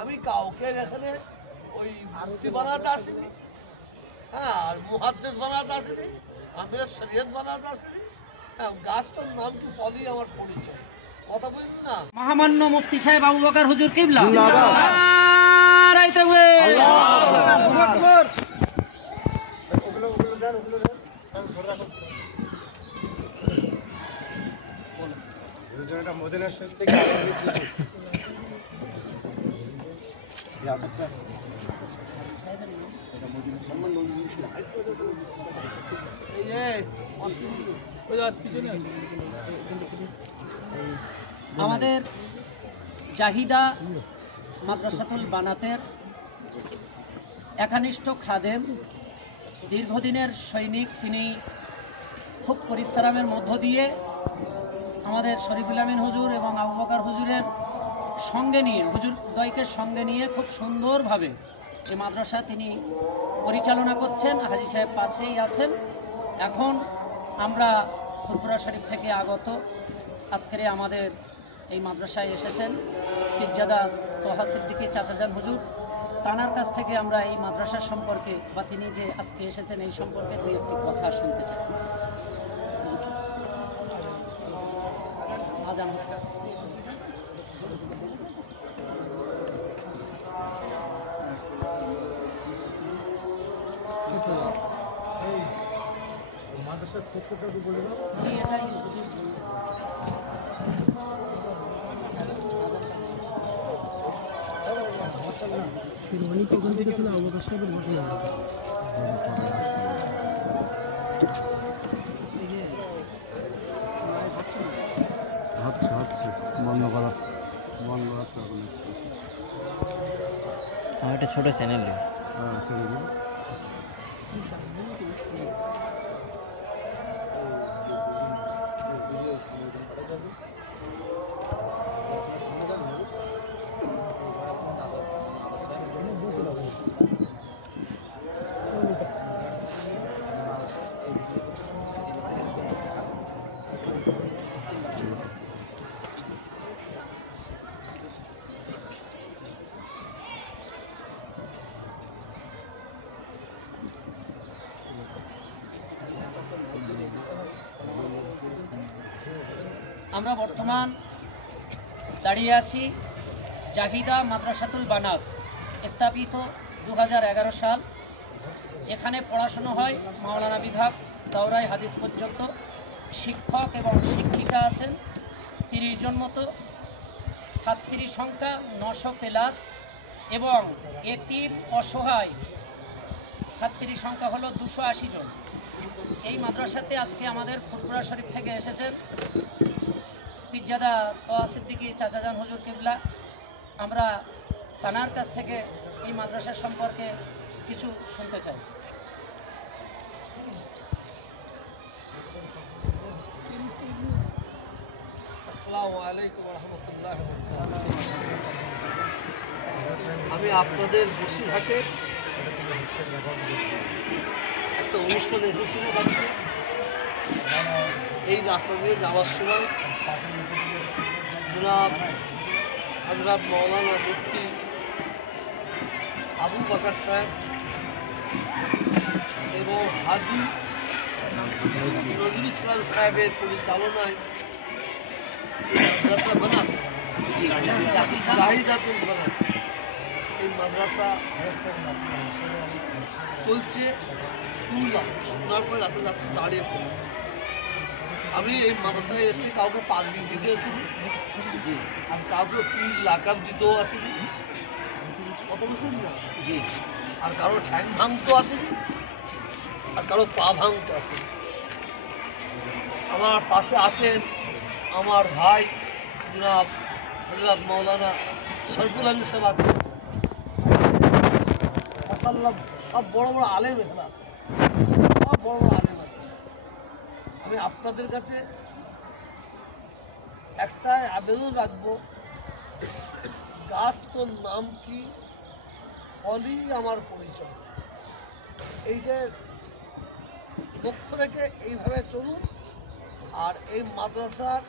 আমি কাউকে এখানে ওই মুফতি বানাতে আসিনি, হ্যাঁ, আর মুহাদ্দিস বানাতে আসিনি, আমি শরীয়ত বানাতে আসিনি। হ্যাঁ, গাছটার নাম কি ফলই আমার পরিচয়, কথা বুঝলি না? মহামান্য মুফতি সাহেব আবু বকর হুজুর কিবলা আমাদের জাহিদা মাদ্রাসাতুল বানাতের একানিষ্ঠ খাদেম, দীর্ঘদিনের সৈনিক, তিনি খুব পরিশ্রমের মধ্য দিয়ে আমাদের শরীফুল আমিন হুজুর এবং আবু বকর হুজুরের সঙ্গে নিয়ে, হুজুর দয়কে সঙ্গে নিয়ে খুব সুন্দরভাবে এই মাদ্রাসা তিনি পরিচালনা করছেন। হাজী সাহেব পাশেই আছেন। এখন আমরা ফুরফুরা শরীফ থেকে আগত আজকের আমাদের এই মাদ্রাসায় এসেছেন পীরজাদা তোহা সিদ্দিকী চাচাজান হুজুর, তানার কাছ থেকে আমরা এই মাদ্রাসা সম্পর্কে বা তিনি যে আজকে এসেছেন এই সম্পর্কে দুই একটি কথা শুনতে চাই। আজান মাদ্রাসার ক্ষেত্রটা বলে দাও। এটাই শিরোমণি প্রোগ্রাম থেকে তুলে অবকাশ করে ঘটনা হচ্ছে বন্ধ করা বন্ধ আছে আমার একটা ছোটো চ্যানেল ছেড়ে দিন। আমরা বর্তমান দাঁড়িয়ে আছি জাহিদা মাদ্রাসাতুল বানাত, স্থাপিত 2011 সাল। এখানে পড়াশুনো হয় মাওলানা বিভাগ, দাওরাই হাদিস পর্যন্ত। শিক্ষক এবং শিক্ষিকা আছেন 30 জন মতো, ছাত্রী সংখ্যা 900+, এবং এতিম অসহায় ছাত্রী সংখ্যা হলো 280 জন। এই মাদ্রাসাতে আজকে আমাদের ফুরফুরা শরীফ থেকে এসেছেন পীরজাদা তোহা সিদ্দিকী চাচাজান হুজুর কিবলা। আমরা তানার কাছ থেকে এই মাদ্রাসা সম্পর্কে কিছু শুনতে চাই। আসসালামু আলাইকুম রহমতুল্লাহ। আমি আপনাদের বসিরহাটে একটা অনুষ্ঠানে এসেছিলাম আজকে। এই রাস্তা দিয়ে যাওয়ার সময় জনাব হযরত মাওলানা মুফতি আবু বকর সাহেব এবং হাজী নজরুল ইসলাম সাহেবের পরিচালনায় মাদ্রাসা বানাত, জাহিদাতুল বানাত, এই মাদ্রাসা চলছে। শুনলাম, শোনার পরে রাস্তা যাচ্ছে দাঁড়িয়ে পড়ে। আমি এই মাদ্রাসায় এসে কাউকে পাগড়ি দিতে আসিনি, জি, আর কাউকে পীর লাকাব দিতেও আসিনি, কত বুঝলেন না? জি। আর কারো ঠ্যাং ভাঙতো আসেনি, আর কারো পা ভাঙতো আসেনি। আমার পাশে আছেন আমার ভাই জনাব হযরত মাওলানা শরীফুল আমিন সাহেব আছেন, মাশাআল্লাহ সব বড় বড় আলেম এখানে আছে, সব বড় বড় আলেম আছে। আমি আপনাদের কাছে একটাই আবেদন রাখবো, গাছ তোর নাম কি, ফলই আমার পরিচয়, এইটার লক্ষ্য রেখে এইভাবে চলুন। আর এই মাদ্রাসার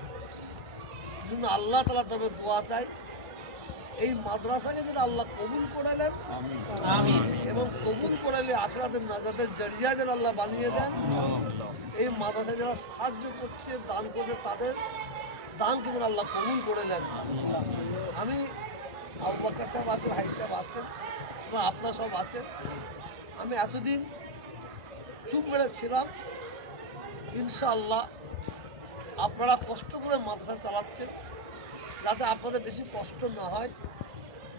জন্য আল্লাহ তাআলা তবে দোয়া চাই, এই মাদ্রাসাকে যেন আল্লাহ কবুল করে নেন আমিন। এবং কবুল করে নিয়ে আখিরাতের নাজাতের জরিয়া যেন আল্লাহ বানিয়ে দেন। এই মাদ্রাসায় যারা সাহায্য করছে, দান করছে, তাদের দানকে যেন আল্লাহ কবুল করে নেন। আমি আবু বকর সাহেব আছেন, হাই সাহেব আছেন এবং আপনারা সব আছেন। আমি এতদিন চুপ করে ছিলাম। ইনশাআল্লাহ আপনারা কষ্ট করে মাদ্রাসা চালাচ্ছেন, যাতে আপনাদের বেশি কষ্ট না হয়।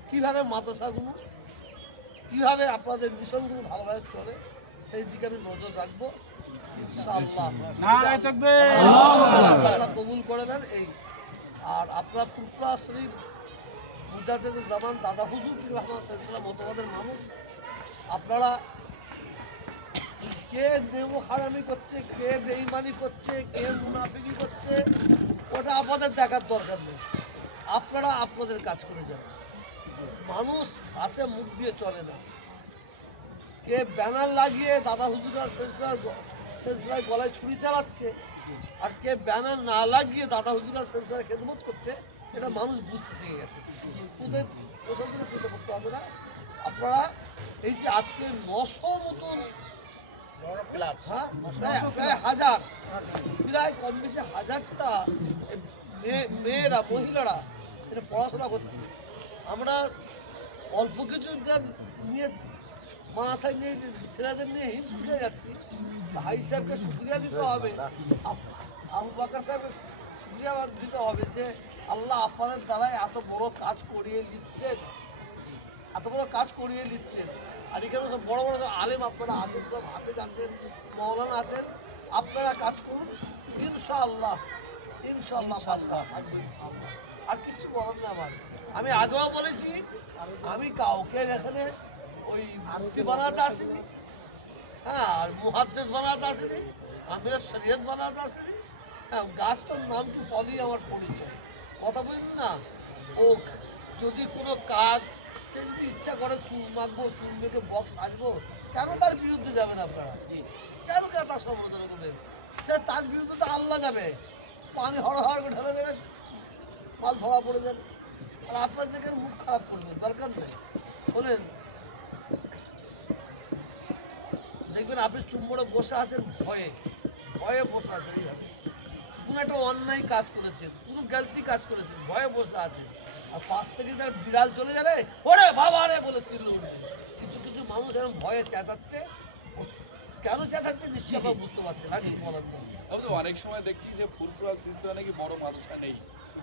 কীভাবে মাদ্রাসাগুলো, কীভাবে আপনাদের মিশনগুলো ভালোভাবে চলে, সেই দিকে আমি নজর রাখবো ইনশাআল্লাহ। আল্লাহ কবুল করে নেন। এই আর আপনারা ফুরফুরা শরীফ মুজাদ্দেদ জামান দাদা হুজুর পীর রহমান সাল্লাল্লাহু মতবাদের মানুষ। আপনারা কে নেমো হারামি করছে, কে বেঈমানি করছে, কে মুনাফিকি করছে, ওটা আপনাদের দেখার দরকার নেই। আপনারা আপনাদের কাজ করে যান। মানুষ আসে মুখ দিয়ে চলে না। কে ব্যানার লাগিয়ে দাদা হুজুরা সিলসিলায় গলায় ছুরি চালাচ্ছে, আর কে ব্যানার না লাগিয়ে দাদা হুজুরা সিলসিলায় খেদমত করছে, এটা মানুষ বুঝতে শিখে গেছে। ওদের ওখান থেকে চিন্তা করতে হবে না। আপনারা এই যে আজকে 900 মতন প্রায় হাজার, প্রায় কম বেশি 1000টা মেয়েরা, মহিলারা এটা পড়াশোনা করছে। আমরা অল্প কিছু নিয়ে মাসায় নিয়ে ছেলেদের নিয়ে হিমস ফিরে যাচ্ছি। ভাই সাহেবকে শুক্রিয়া দিতে হবে, আবু বকর সাহেবকে শুক্রিয়া দিতে হবে যে আল্লাহ আপনাদের দ্বারাই এত বড় কাজ করিয়ে দিচ্ছেন, এত বড় কাজ করিয়ে দিচ্ছেন। আর এখানে সব বড় বড় সব আলেম আপনারা আছেন, সব হাফেজ আছেন, মৌলানা আছেন। আপনারা কাজ করুন ইনশাআল্লাহ, ইনশাআল্লাহ থাকবে ইনশাআল্লাহ। আর কিছু বলার না আমার। আমি আগেও বলেছি, আমি কাউকে এখানে ওই মুফতি বানাতে আসিনি, হ্যাঁ, আর মুহাদ্দিস বানাতে আসিনি, আমিরা শরীয়ত বানাতে আসিনি। হ্যাঁ, গাছ তোর নাম কি পলি আমার পরিচয়, কথা বলুন না। ও যদি কোনো কাজ, সে যদি ইচ্ছা করে চুল মাখবো, চুল মেখে বক্স আসবো, কেন তার বিরুদ্ধে যাবেন আপনারা? কেন তার সমালোচনা করবেন? সে তার বিরুদ্ধে তো আল্লাহ যাবে, পানি হড় করে ঢেলে দেবে, মাল ধরা পড়ে যাবে। আর আপনার জায়গায় মুখ খারাপ করবেন, দরকার নেই। শোনেন, দেখবেন আপনি চুম্বড়ে বসে আছেন, ভয়ে ভয়ে বসে আছেন। এইভাবে কোনো একটা অন্যায় কাজ করেছেন, কোনো গলতি কাজ করেছেন, ভয়ে বসে আছেন। আর পাশ থেকে তার বিড়াল চলে যাবে, ওরে বাবা রে বলে চিল্লে উঠবে। কিছু কিছু মানুষ এরকম ভয়ে চেঁচাচ্ছে। কেন চেঁচাচ্ছে নিশ্চয়ই আপনারা বুঝতে পারছেন। আর কিছু বলার নেই। অনেক সময় দেখছি যে ফুরফুরা সিলসিলা নাকি বড় মাদ্রাসা নেই।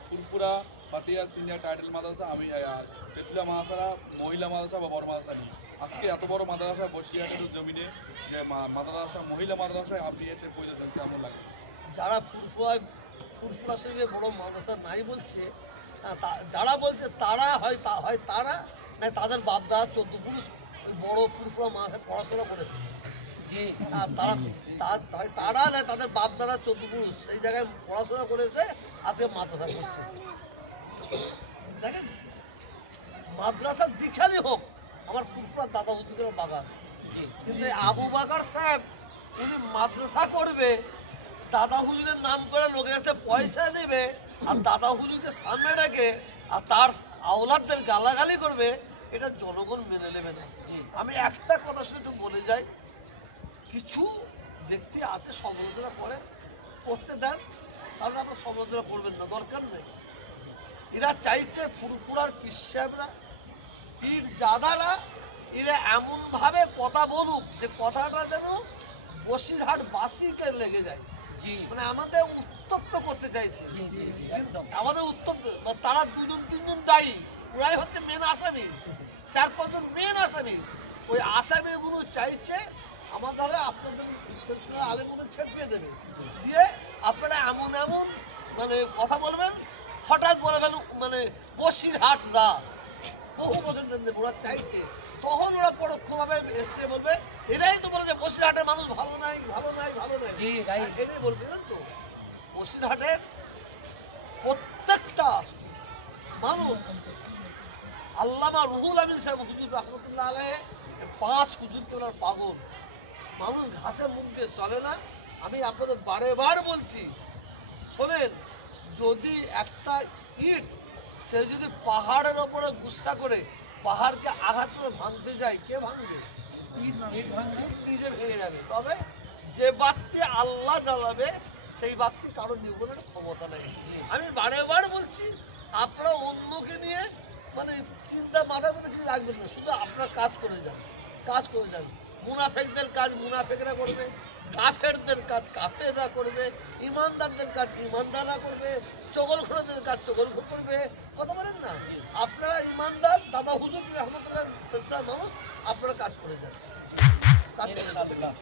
ফুরফুরা ফাতিয়া সিনিয়র টাইটেল মাদ্রাসা, আমি তেতুলা মাদ্রাসা, মহিলা মাদ্রাসা বা বড় মাদ্রাসা নেই। আজকে এত বড় মাদ্রাসা বসিরহাটের জমিনে যে মাদ্রাসা, মহিলা মাদ্রাসায় আপনি এসে পৌঁছেছেন, কেমন লাগে? যারা ফুরফুরা শরীফে বড় মাদ্রাসা নাই বলছে, যারা বলছে তারা হয় তারা না, তাদের বাপদাদা 14 পুরুষ বড় ফুরফুরা মাদ্রাসায় পড়াশোনা করেছে। জি, তারা না, তাদের বাপদাদা 14 পুরুষ সেই জায়গায় পড়াশোনা করেছে, আজকে মাদ্রাসা করছে। দেখেন, মাদ্রাসা যেখানে হোক, আমার ফুরফুরার দাদা হুজুরের বাগান। কিন্তু আবু বকর সাহেব উনি মাদ্রাসা করবে, দাদা হুজুরের নাম করে লোকের কাছে পয়সা নেবে, আর দাদা হুজুরকে সামনে রেখে আর তার আওলাদদের গালাগালি করবে, এটা জনগণ মেনে নেবে না। আমি একটা কথা শুধু একটু বলে যাই, কিছু ব্যক্তি আছে সমালোচনা করে, করতে দেন, তাহলে আপনার সমালোচনা করবেন না, দরকার নেই। এরা চাইছে ফুরফুরার পীর সাহেবরা, পীর জাদারা, এরা এমনভাবে কথা বলুক যে কথাটা যেন বসিরহাট বাসীকে লেগে যায়। মানে আমাদের উত্তপ্ত করতে চাইছে, আমাদের উত্তপ্ত। তারা 2-3 দায়ী, ওরাই হচ্ছে মেন আসামি, 4-5 জন মেন আসামি। ওই আসামিগুলো চাইছে আমার দ্বারা আপনাদের সিলসিলা আলেমগুলো খেপিয়ে দেবে, দিয়ে আপনারা এমন এমন মানে কথা বলবেন, হঠাৎ বলে ফেলুন মানে বসিরহাট রা বহু বছর দেবে, ওরা চাইছে। তখন ওরা পরোক্ষভাবে এসছে বলবে, এটাই তো বলে যে বসিরহাটের মানুষ ভালো নাই, ভালো নাই, ভালো নাই, এটাই বলবে। জানেন তো, বসিরহাটের প্রত্যেকটা মানুষ, আল্লামা রুহুল আমিন সাহেব হুজুর রহমতুল্লাহ আলাইহি 5 হুজুরকে ওনার পাগল। মানুষ ঘাসে মুখ দিয়ে চলে না। আমি আপনাদের বারে বার বলছি, শোনেন, যদি একটা ইট সে যদি পাহাড়ের ওপরে গুসা করে পাহাড়কে আঘাত করে ভাঙতে যায়, কে ভাঙবে? ইট ভাঙবে। নিজে ভেঙে যাবে। তবে যে বাতি আল্লাহ জ্বালাবে সেই বাতি কারো নিবনের ক্ষমতা নেই। আমি বারে বার বলছি, আপনারা অন্যকে নিয়ে মানে চিন্তা মাথার মধ্যে কিছু রাখবেন না, শুধু আপনারা কাজ করে যান, কাজ করে যান। মুনাফেকদের কাজ মুনাফেকরা করবে, কাফেরদের কাজ কাফেররা করবে, ইমানদারদের কাজ ইমানদাররা করবে, চগলখোরদের কাজ চগলখোর করবে। কথা বলেন না? আপনারা ইমানদার, দাদা হুজুর রহমতুল্লাহ মানুষ, আপনারা কাজ করে যান, কাজ করে যান।